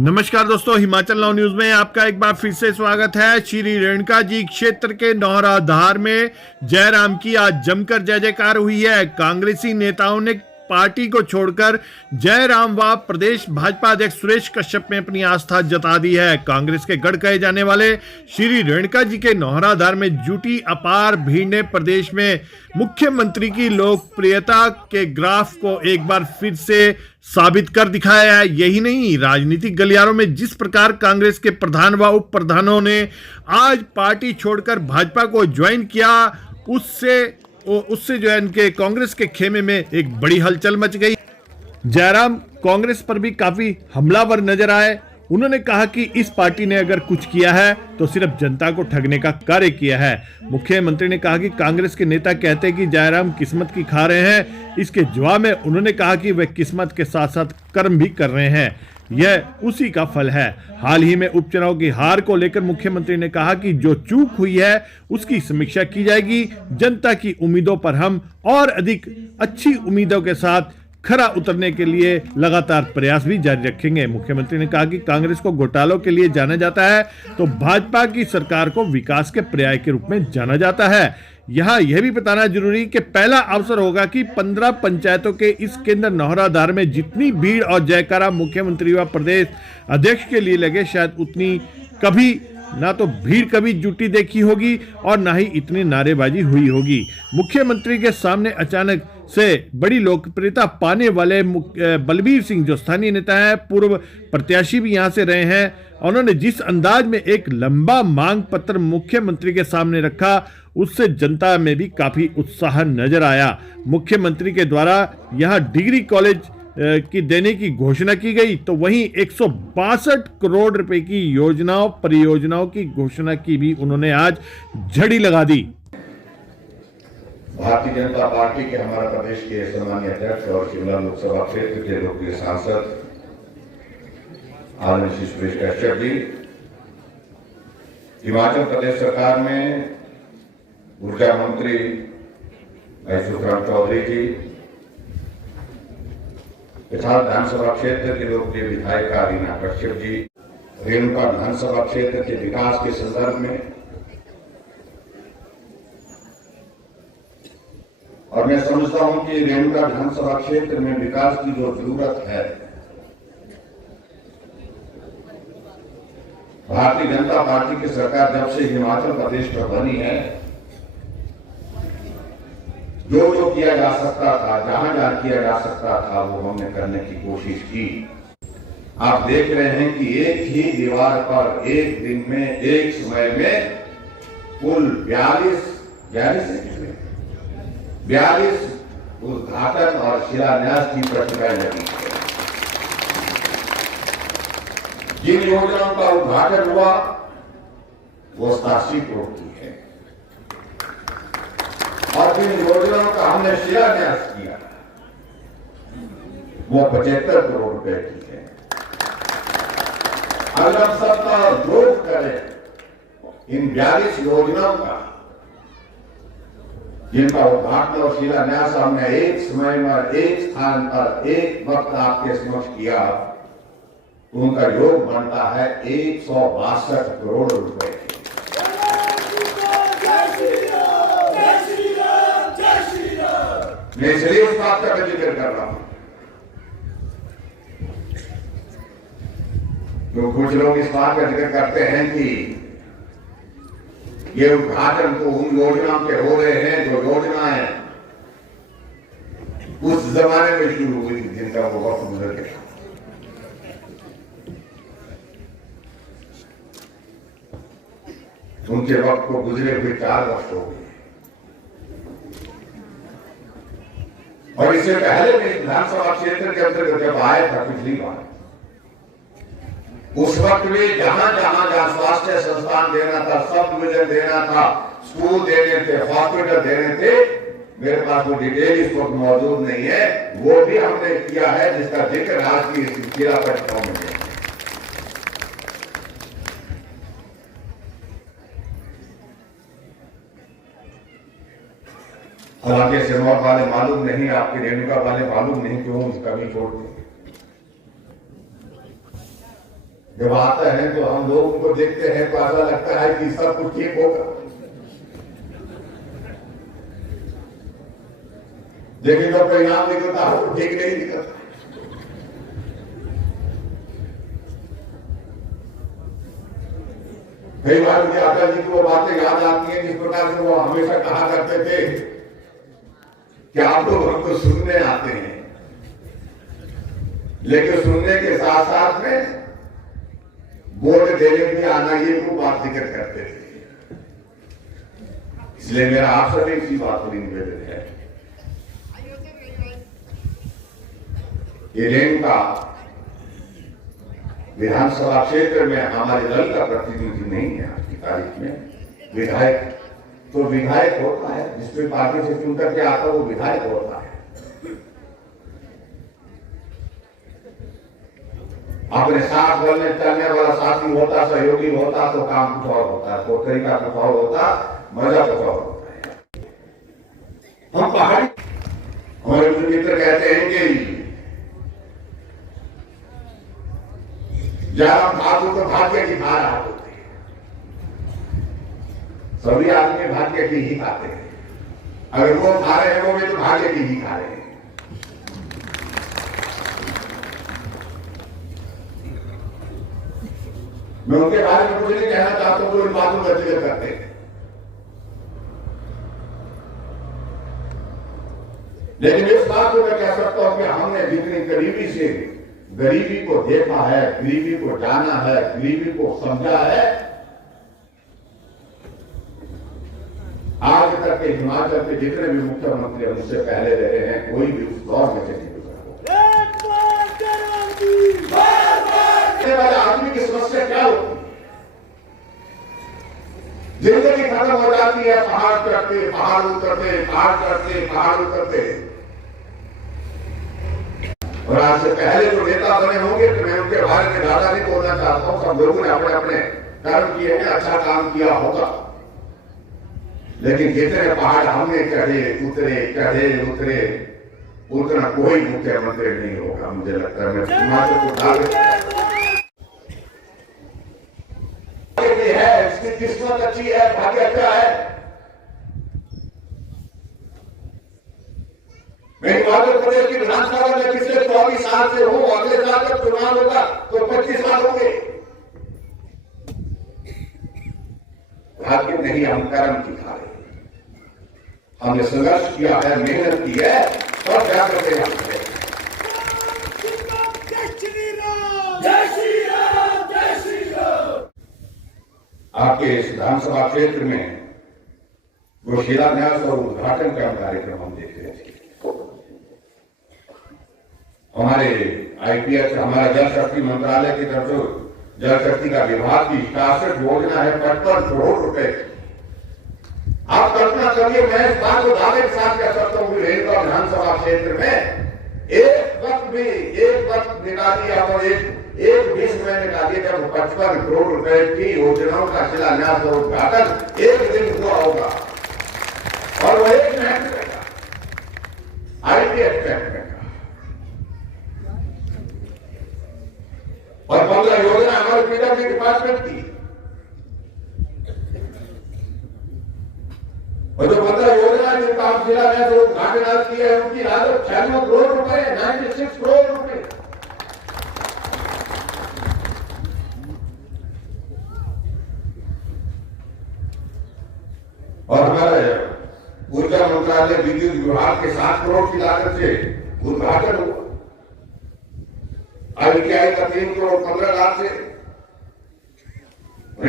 नमस्कार दोस्तों, Himachal now news में आपका एक बार फिर से स्वागत है। श्री रेणुका जी क्षेत्र के नौराधार में जयराम की आज जमकर जय जयकार हुई है। कांग्रेसी नेताओं ने पार्टी को छोड़कर जयराम व प्रदेश भाजपा अध्यक्ष सुरेश कश्यप में अपनी आस्था जता दी है। कांग्रेस के गढ़ कहे जाने वाले श्री रेणुका जी के नौराधार में जुटी अपार भीड़ ने प्रदेश में मुख्यमंत्री की लोकप्रियता के ग्राफ को एक बार फिर से साबित कर दिखाया है। यही नहीं, राजनीतिक गलियारों में जिस प्रकार कांग्रेस के प्रधान व उप प्रधानों ने आज पार्टी छोड़कर भाजपा को ज्वाइन किया, उससे जो है इनके कांग्रेस के खेमे में एक बड़ी हलचल मच गई। जयराम कांग्रेस पर भी काफी हमलावर नजर आए। उन्होंने कहा कि इस पार्टी ने अगर कुछ किया है तो सिर्फ जनता को ठगने का कार्य किया है। मुख्यमंत्री ने कहा कि कांग्रेस के नेता कहते हैं कि जयराम किस्मत की खा रहे हैं। इसके जवाब में उन्होंने कहा कि वे किस्मत के साथ साथ कर्म भी कर रहे हैं, यह उसी का फल है। हाल ही में उपचुनाव की हार को लेकर मुख्यमंत्री ने कहा कि जो चूक हुई है उसकी समीक्षा की जाएगी। जनता की उम्मीदों पर हम और अधिक अच्छी उम्मीदों के साथ खरा उतरने के लिए लगातार प्रयास भी जारी रखेंगे। मुख्यमंत्री ने कहा कि कांग्रेस को घोटालों के लिए जाना जाता है तो भाजपा की सरकार को विकास के पर्याय के रूप में जाना जाता है। यहाँ यह भी बताना जरूरी कि पहला अवसर होगा कि 15 पंचायतों के इस केंद्र नौराधार में जितनी भीड़ और जयकारा मुख्यमंत्री व प्रदेश अध्यक्ष के लिए लगे, शायद उतनी कभी ना तो भीड़ कभी जुटी देखी होगी और ना ही इतनी नारेबाजी हुई होगी। मुख्यमंत्री के सामने अचानक से बड़ी लोकप्रियता पाने वाले बलबीर सिंह जो स्थानीय नेता हैं, पूर्व प्रत्याशी भी यहां से रहे हैं, उन्होंने जिस अंदाज में एक लंबा मांग पत्र मुख्यमंत्री के सामने रखा, उससे जनता में भी काफी उत्साह नजर आया। मुख्यमंत्री के द्वारा यहां डिग्री कॉलेज की देने की घोषणा की गई तो वहीं 162 करोड़ रुपए की परियोजनाओं की घोषणा की भी उन्होंने आज झड़ी लगा दी। भारतीय जनता पार्टी के हमारे प्रदेश के सम्मानीय अध्यक्ष और शिमला लोकसभा क्षेत्र के लोकप्रिय सांसद आदरणीय श्री सुरेश कश्यप जी, हिमाचल प्रदेश सरकार में ऊर्जा मंत्री भाई सुखराम चौधरी जी, पिछाड़ विधानसभा क्षेत्र के लोकप्रिय विधायिका रीना कश्यप जी, रेणुका विधानसभा क्षेत्र के विकास के संदर्भ में और मैं समझता हूं कि रेणुका विधानसभा क्षेत्र में विकास की जो जरूरत है, भारतीय जनता पार्टी की सरकार जब से हिमाचल प्रदेश में बनी है, जो किया जा सकता था, जहां जहां किया जा सकता था, वो हमने करने की कोशिश की। आप देख रहे हैं कि एक ही दीवार पर एक दिन में, एक समय में कुल 42 उद्घाटन और शिलान्यास की प्रतिक्रिया लगी। जिन योजनाओं का उद्घाटन हुआ वो 87 करोड़ की है और जिन योजनाओं का हमने शिलान्यास किया वो 75 करोड़ रुपए की है। अगर हम सबका योग करें इन 42 योजनाओं का, जिनका उद्घाटन और शिलान्यास हमने एक समय में, एक स्थान पर, एक वक्त आपके समक्ष किया, उनका योग बनता है 162 करोड़ रुपए। मैं इसलिए उस बात का जिक्र कर रहा हूं तो कुछ लोग इस बात का जिक्र करते हैं कि ये उद्घाटन तो उन योजनाओं के हो रहे हैं जो योजनाएं उस जमाने में शुरू हुई थी, जिनका वो वक्त गुजर गया। उनके वक्त को गुजरे हुए 4 वर्ष हो गए और इससे पहले भी विधानसभा क्षेत्र के अंतर्गत जब आया था पिछली बार, उस वक्त में जहां स्वास्थ्य संस्थान देना था, सब डिवीजन देना था, स्कूल देने थे, हॉस्पिटल देने थे, मेरे पास वो डिटेल इस वक्त मौजूद नहीं है, वो भी हमने किया है, जिसका जिक्र आज की जिला परिषदों में है। हालांकि सिरमौर वाले मालूम नहीं, आपके रेणुका वाले मालूम नहीं क्यों कमी छोड़ते। जब आता है तो हम लोग उनको देखते हैं तो ऐसा लगता है कि सब कुछ ठीक होगा, लेकिन जब परिणाम निकलता है तो ठीक नहीं निकलता। कई बार मुझे अटल जी की वो बातें याद आती हैं जिस प्रकार से वो हमेशा कहा करते थे कि आप लोग हमको सुनने आते हैं, लेकिन सुनने के साथ साथ में वोट देने भी आना, ये खूब बात जिक्र करते थे। इसलिए मेरा आप सभी इसी बात को निवेदन है, ये रेणुका विधानसभा क्षेत्र में हमारे दल का प्रतिनिधि नहीं है आज की तारीख में। विधायक तो विधायक होता है, जिसमें पार्टी से चुन करके आता है वो विधायक होता है। अपने साथ बोलने चलने वाला साथी होता, सहयोगी होता तो काम कुछ और होता है, तो तरीका कुछ और होता, मजा कुछ और होता है। हम पहाड़ी, हमारे मित्र कहते हैं कि जब भागो तो भाग्य की धारा होती है, सभी आदमी भाग्य की ही खाते हैं। अगर वो खा रहे हैं वो भी तो भाग्य की ही खा रहे हैं। मैं उनके बारे में कुछ नहीं कहना चाहता हूं, वो इन बातों का जिक्र करते हैं, लेकिन इस बात को मैं कह सकता हूं कि हमने जितनी करीबी से गरीबी को देखा है, गरीबी को जाना है, गरीबी को समझा है, आज तक के हिमाचल के जितने भी मुख्यमंत्री मुझसे पहले रहे हैं, कोई भी उस दौर में से नहीं गुजरा। आदमी की समस्या क्या होती है? जिंदगी खत्म हो जाती है, पहाड़ चढ़ते, पहाड़ उतरते, पहाड़ चढ़ते, पहाड़ उतरते। और आज से पहले जो नेता बने होंगे तो मैं उनके बारे में ज्यादा नहीं बोलना चाहता हूं। सब लोगों ने अपने अपने कर्म किए हैं, अच्छा काम किया होगा, लेकिन जितने पहाड़ हमने चढ़े उतरे उतना कोई मुख्यमंत्री नहीं होगा। मुझे लगता है मैं हिमाचल को है, इसकी किस्मत अच्छी है, भाग्य अच्छा है। मैं हिमाचल प्रदेश की विधानसभा में पिछले 24 साल से हूं, अगले साल जब चुनाव होगा तो 25 साल होंगे। भाग्य नहीं, हम कर्म की खा रहे हैं। हमने संघर्ष किया है, मेहनत की है, और क्या करते हैं हम? आपके इस विधानसभा क्षेत्र में वो शिलान्यास और उद्घाटन का कार्यक्रम हम देख रहे थे। हमारे आईपीएस, हमारा जल शक्ति मंत्रालय की तरफ से जल शक्ति का विभाग की 66 योजना है, 55 करोड़ रुपए। आप कल्पना करिए, मैं इस बात को दावे के साथ कह सकता हूं कि रेणुका विधानसभा क्षेत्र में एक वक्त निकाली और एक 20 महीने निकालिए जब 55 करोड़ रुपए की योजनाओं का शिलान्यास और उद्घाटन एक दिन हुआ होगा, और वह एक महत्व का आईपीएस महत्व का, और 15 योजना हमारे पीडब्ल्यू डिपार्टमेंट की, और जो 15 योजना जिनका हम शिलान्यास और उद्घाटन किए हैं उनकी लागत 96 करोड़ रुपए, 96 करोड़ रुपए। और हमारे ऊर्जा मंत्रालय विद्युत विभाग के 7 करोड़ की लागत से उद्घाटन हुआ। ITI का 3 करोड़ 15 लाख से,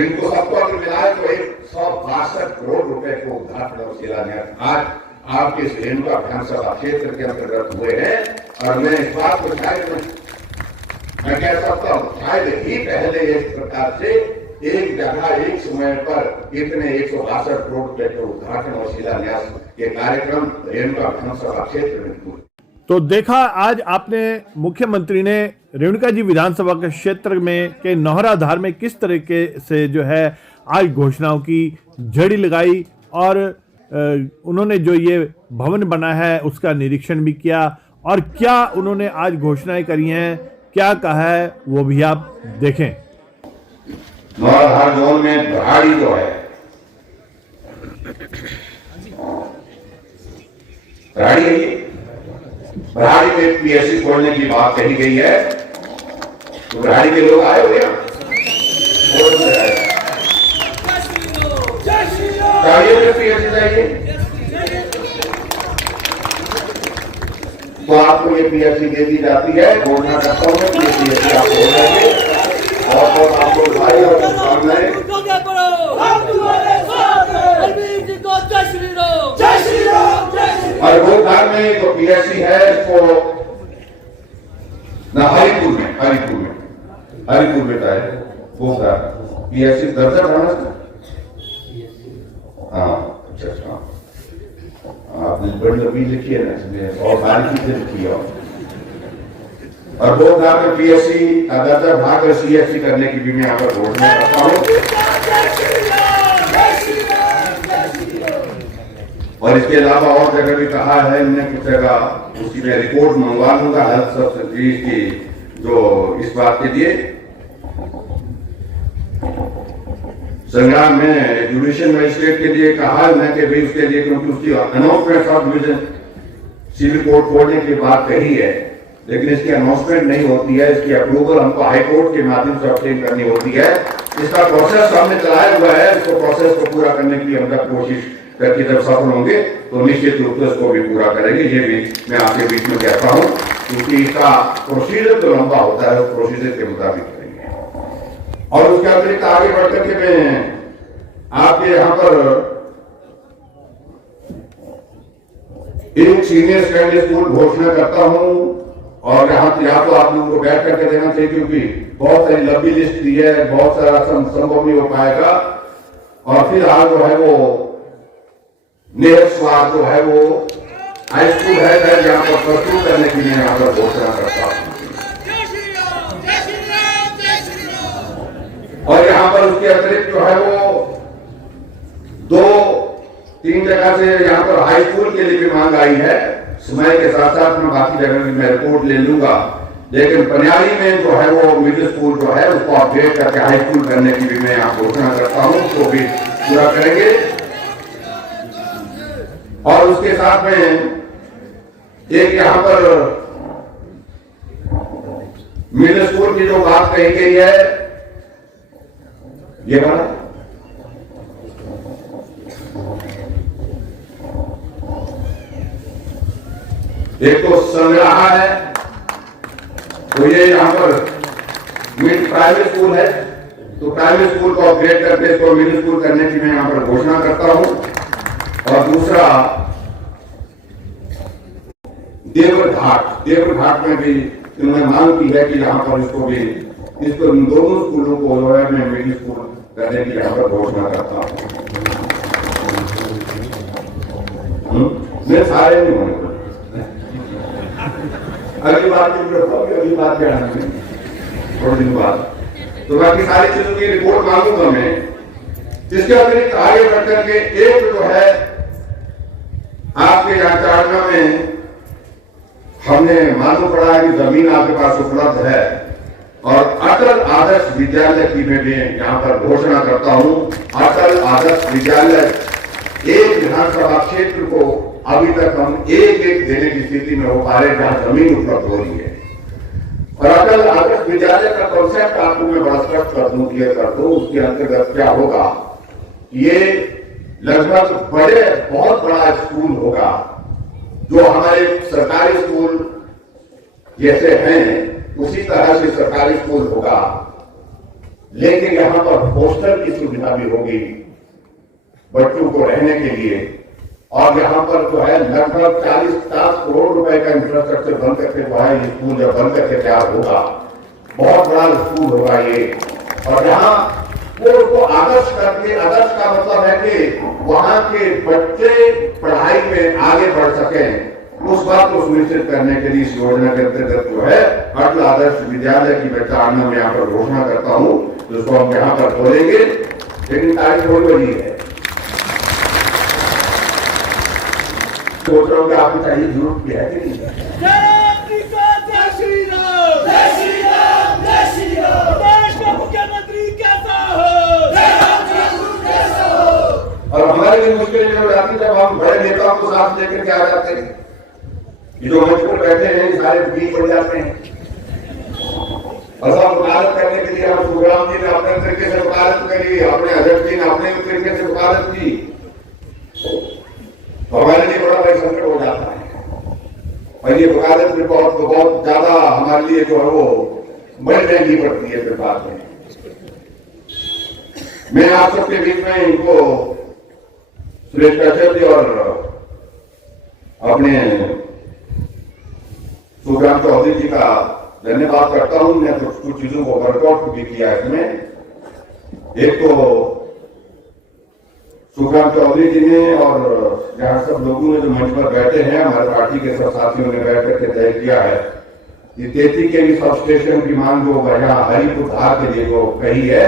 इनको सबको अगर मिलाए तो 162 करोड़ रुपए को उद्घाटन और शिलान्यास आज आपके इस रेणुका विधानसभा क्षेत्र के अंतर्गत हुए हैं। और मैं इस बात को शायद मैं कह सकता हूं, शायद ही पहले इस प्रकार से एक जगह एक समय पर इतने 162 करोड़ रुपए के उद्घाटन और शिलान्यास के कार्यक्रम रेणुका विधानसभा क्षेत्र में हुए। तो देखा, आज आपने मुख्यमंत्री ने रेणुका जी विधानसभा के क्षेत्र में के नौहराधार में किस तरीके से जो है आज घोषणाओं की झड़ी लगाई, और उन्होंने जो ये भवन बना है उसका निरीक्षण भी किया, और क्या उन्होंने आज घोषणाएं करी हैं, क्या कहा है, वो भी आप देखें। नौधार जोन में बढ़ाड़ी जो है, बढ़ाड़ी है ये, बढ़ाड़ी में पीएससी खोलने की बात कही गई है। तो बढ़ाड़ी के लोग आए हो गया चाहिए पीएससी चाहिए, तो आपको ये पीएससी दे दी जाती है। घोषणा करता हूँ कि ये पीएससी आप हो जाएंगे और आपको भाई और शुभकामनाएं। और गोधार में जो पीएससी है इसको ना हरिपुर में है गोधार पीएससी दर्जा बढ़ाना था। हाँ अच्छा, आपने बड़ी लंबी लिखी है ना, इसमें और बारीकी से लिखी है। और गोधार में पीएससी का दर्जा बढ़ाकर सीएससी करने की भी मैं यहाँ पर घोषणा करता हूँ। और इसके अलावा और जगह भी कहा है हमने कुछ जगह, उसकी मैं रिपोर्ट मंगवा लूंगा हेल्थ सब्सिडी की, जो इस बात के लिए संग्राम में जुडिशियल मजिस्ट्रेट के लिए कहा है कि भाई उसके लिए, क्योंकि उसकी announcement sub division civil court खोलने की बात कही है, लेकिन इसकी अनाउंसमेंट नहीं होती है। इसकी अप्रूवल हमको हाई कोर्ट के माध्यम से ऑब्टेन करनी होती है। इसका प्रोसेस हमने चलाया हुआ है, इसको प्रोसेस को पूरा करने की हम कोशिश करके जब सफल होंगे तो निश्चित रूप से इसको भी पूरा करेंगे। ये भी मैं आपके बीच में कहता हूँ, क्योंकि इसका प्रोसीजर तो लंबा होता है, उस प्रोसीजर के मुताबिक करेंगे। और उसके अतिरिक्त आगे बढ़कर के मैं आपके यहाँ पर एक सीनियर सेकेंडरी स्कूल घोषणा करता हूँ, और यहाँ या तो आप लोगों को बैठ करके देना चाहिए, क्योंकि बहुत सारी लंबी लिस्ट दी है, बहुत सारा संभव नहीं हो पाएगा। और फिर आज जो है वो नेहर स्वाद जो है वो हाई स्कूल है, यहाँ पर प्रस्तुत करने के लिए यहाँ पर घोषणा करता हूँ। और यहाँ पर उसके अतिरिक्त जो है वो 2-3 जगह से यहाँ पर हाई स्कूल के लिए भी मांग आई है। समय के साथ साथ में बाकी जगह की मैं रिपोर्ट ले लूंगा, लेकिन पनियाली में जो है वो मिडिल स्कूल जो है उसको अपडेट करके हाई स्कूल करने की भी मैं यहाँ घोषणा करता हूँ, उसको भी पूरा करेंगे। और उसके साथ में एक यहाँ पर मिडिल स्कूल की जो बात कही गई है, ये बना एक तो संग्रह है, तो ये यहाँ पर प्राइवेट स्कूल है, तो प्राइवेट स्कूल को अपग्रेड करके इसको मिडिल स्कूल करने की मैं यहाँ पर घोषणा करता हूँ। और दूसरा देवर घाट में भी इन्होंने मांग की है कि यहाँ पर इसको दोनों स्कूलों को जो है मैं मिडिल स्कूल करने की यहाँ पर घोषणा करता हूँ। मैं सारे नहीं होने अगली बात क्या है थोड़े दिन बाद, तो बाकी सारी चीजों की रिपोर्ट मांगूंगा मैं। इसके अतिरिक्त आगे बढ़कर के एक जो है आपके यहाँ चारना में हमने मालूम पड़ा है कि जमीन आपके पास उपलब्ध है, और अटल आदर्श विद्यालय की मैं भी यहाँ पर घोषणा करता हूँ। अटल आदर्श विद्यालय एक विधानसभा क्षेत्र को अभी तक हम एक देने की स्थिति में हो पा रहे जहां जमीन उपलब्ध हो रही है। और अटल आदर्श विद्यालय का कॉन्सेप्ट आपको मैं बड़ा स्पष्ट कर दूं, क्लियर कर दूं। उसके अंतर्गत क्या होगा, ये लगभग बहुत बड़ा स्कूल होगा, जो हमारे सरकारी स्कूल जैसे हैं उसी तरह से सरकारी स्कूल होगा, लेकिन यहाँ पर हॉस्टल की सुविधा भी होगी बच्चों को रहने के लिए। और यहाँ पर जो है लगभग 40-50 करोड़ रुपए का इंफ्रास्ट्रक्चर बन करके जो है स्कूल जब बन करके तैयार होगा, बहुत बड़ा स्कूल होगा ये। और यहाँ वो उसको आदर्श करके, आदर्श का मतलब है कि वहां के बच्चे पढ़ाई में आगे बढ़ सकें, उस बात को सुनिश्चित करने के लिए इस योजना के अंतर्गत जो है अटल आदर्श विद्यालय की मैं चारना में यहाँ पर घोषणा करता हूँ, जिसको हम यहाँ पर खोलेंगे। लेकिन तारीख थोड़ी बड़ी है, सोच रहा हूँ कि आपको चाहिए जरूरत भी है कि नहीं। देश का मुख्यमंत्री कैसा हो? जब हम बड़े नेताओं को साथ लेकर के आ जाते हैं, ये जो मंच पर बैठे हैं ये सारे बीच पड़ जाते हैं। और सब वकालत करने के लिए हम सुखराम जी ने अपने तरीके से वकालत करी, अपने अध्यक्ष जी ने अपने तरीके से वकालत की, तो हमारे लिए बड़ा भाई संकट हो जाता है। और ये वकालत भी बहुत ज्यादा हमारे लिए जो है वो बड़ी महंगी पड़ती है फिर बाद में। मैं आप सबके बीच में इनको सुरेश कश्यप जी और अपने सुखराम चौधरी जी का धन्यवाद करता हूं। मैं तो कुछ चीजों को वर्कआउट भी किया इसमें। एक तो सुखराम चौधरी जी ने और जहां सब लोगों ने जो मंच पर बैठे हैं, हमारे पार्टी के सब साथियों ने बैठ करके तय किया है कि 33 केवी सब स्टेशन की मांग जो यहाँ हरिपुर धार के लिए जो कही है,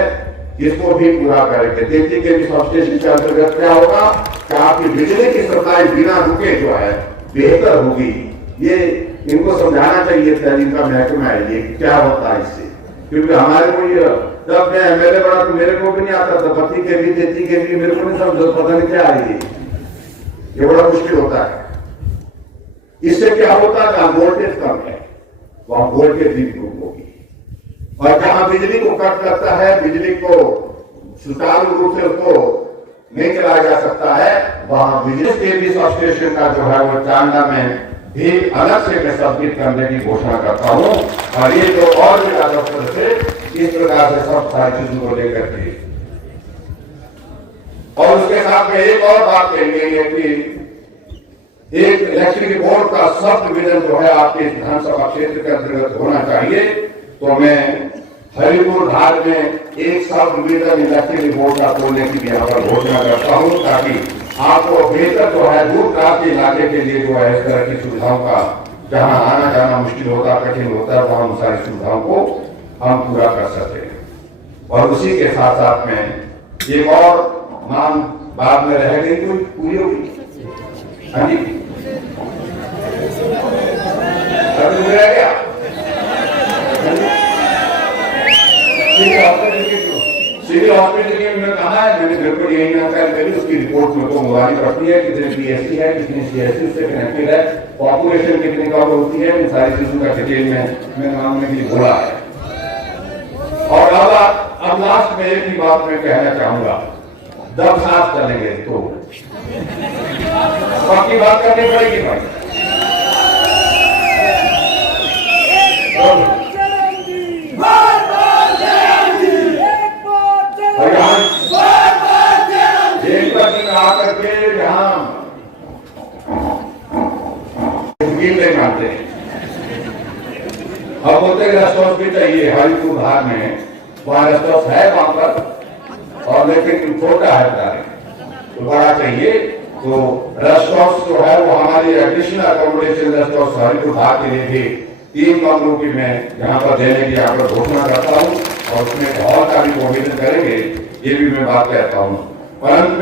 इसको भी पूरा करेंगे। 33 केवी सब स्टेशन के अंतर्गत क्या होगा कि आपकी बिजली की सप्लाई बिना रुके जो है बेहतर होगी। ये इनको समझाना चाहिए था जिनका महकमा है ये क्या होता है इससे, क्योंकि हमारे को ये जब मैं एमएलए बना तो मेरे को भी नहीं आता था 32 के भी 33 के भी मेरे को नहीं समझ, पता नहीं क्या है ये बड़ा मुश्किल होता है। इससे क्या होता है, वोल्टेज कम है वहां वोल्टेज भी इम्प्रूव होगी, और जहां बिजली को कट लगता है, बिजली को सुचारू रूप से उसको नहीं चलाया जा सकता है, वहां बिजली के भी सब स्टेशन का जो है वो चांदा में भी अलग से मैं सबमिट करने की घोषणा करता हूं। और ये जो और भी दफ्तर से इस प्रकार से सब सारी चीजों को लेकर के, और उसके साथ में एक और बात कहेंगे कि एक इलेक्ट्रिसिटी बोर्ड का सब डिवीजन जो है आपके विधानसभा क्षेत्र के अंतर्गत होना चाहिए। तो मैं हरिपुर धार में एक सब डिवीजन इलेक्ट्रिसिटी बोर्ड का खोलने की यहाँ पर घोषणा करता हूँ, ताकि आपको बेहतर जो है दूर दराज के इलाके के लिए जो है इस तरह की सुविधाओं का जहां आना जाना मुश्किल होता, कठिन होता है, वहां उन सारी सुविधाओं को हम पूरा कर सके। और उसी के साथ साथ में एक और मांग बाद में रह गई, कोई पूरी होगी। हाँ जी, अभी रह गया सिविल हॉस्पिटल के में कहा है, मैंने बिल्कुल यही ना कर उसकी रिपोर्ट मेरे को मंगानी पड़ती है, कितनी पीएससी है, कितनी सीएससी उससे कनेक्टेड है, पॉपुलेशन कितनी कम होती है, इन सारी चीजों का डिटेल में मैंने मांगने के लिए बोला है। और अब लास्ट में एक ही बात मैं कहना चाहूंगा, जब साथ चलेंगे तो बाकी बात करनी पड़ेगी भाई। आकर के यहाँ नहीं मानते, अब बोलते रेस्टोरेंट भी चाहिए हरिपुर धार में, वहाँ रेस्टोरेंट है वहां पर, और लेकिन छोटा है तो बड़ा चाहिए। तो रेस्टोरेंट जो है वो हमारी additional accommodation restaurant Haripur Dhar के लिए भी 3 कमरों की मैं यहाँ पर देने की यहाँ पर घोषणा करता हूँ, और उसमें हॉल का भी प्रोविजन करेंगे, ये भी मैं बात कहता हूँ। परंतु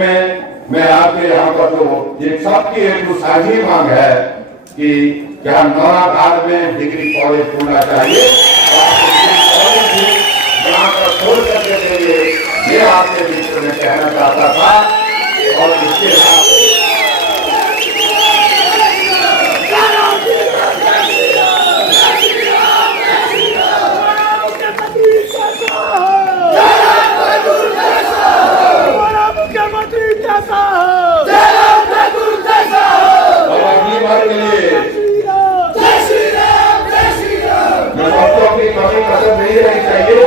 मैं आपके यहाँ पर तो एक सबकी एक साझी मांग है कि क्या नौराधार में डिग्री कॉलेज खोलना चाहिए, यहाँ पर खोल करने के लिए ये आपके बीच में कहना चाहता था। और इसके साथ नहीं रहनी चाहिए,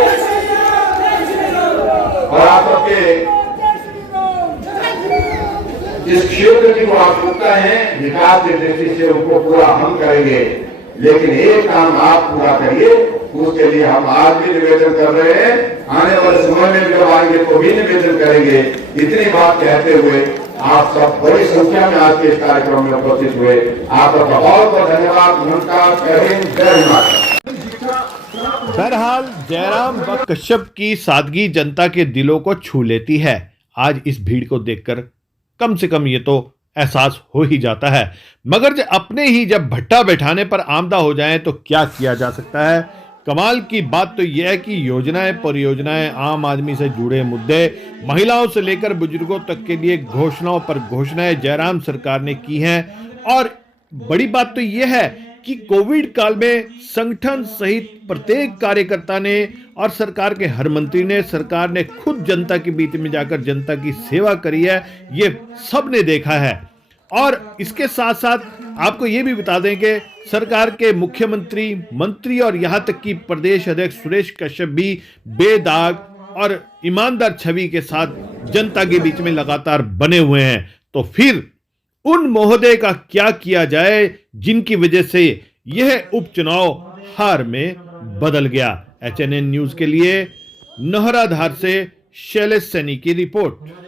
और आप सबके जिस क्षेत्र की वो आवश्यकता है विकास की दृष्टि से उनको पूरा हम करेंगे, लेकिन एक काम आप पूरा करिए, उसके लिए हम आज भी निवेदन कर रहे हैं, आने वाले समय में जब आएंगे तो भी निवेदन करेंगे। इतनी बात कहते हुए आप सब बड़ी संख्या में आज के इस कार्यक्रम में उपस्थित हुए, आपका बहुत बहुत धन्यवाद। नमस्कार, जय हिंद, जय हिमाचल। बहरहाल जयराम व कश्यप की सादगी जनता के दिलों को छू लेती है। आज इस भीड़ को देखकर कम से कम ये तो एहसास हो ही जाता है, मगर अपने ही जब भट्टा बैठाने पर आमदा हो जाएं तो क्या किया जा सकता है। कमाल की बात तो यह है कि योजनाएं परियोजनाएं आम आदमी से जुड़े मुद्दे महिलाओं से लेकर बुजुर्गों तक के लिए घोषणाओं पर घोषणाएं जयराम सरकार ने की हैं। और बड़ी बात तो यह है कि कोविड काल में संगठन सहित प्रत्येक कार्यकर्ता ने और सरकार के हर मंत्री ने, सरकार ने खुद जनता के बीच में जाकर जनता की सेवा करी है, ये सब ने देखा है। और इसके साथ साथ आपको ये भी बता दें कि सरकार के मुख्यमंत्री, मंत्री और यहां तक कि प्रदेश अध्यक्ष सुरेश कश्यप भी बेदाग और ईमानदार छवि के साथ जनता के बीच में लगातार बने हुए हैं। तो फिर उन महोदय का क्या किया जाए जिनकी वजह से यह उपचुनाव हार में बदल गया। HNN न्यूज के लिए नौहराधार से शैलेश सैनी की रिपोर्ट।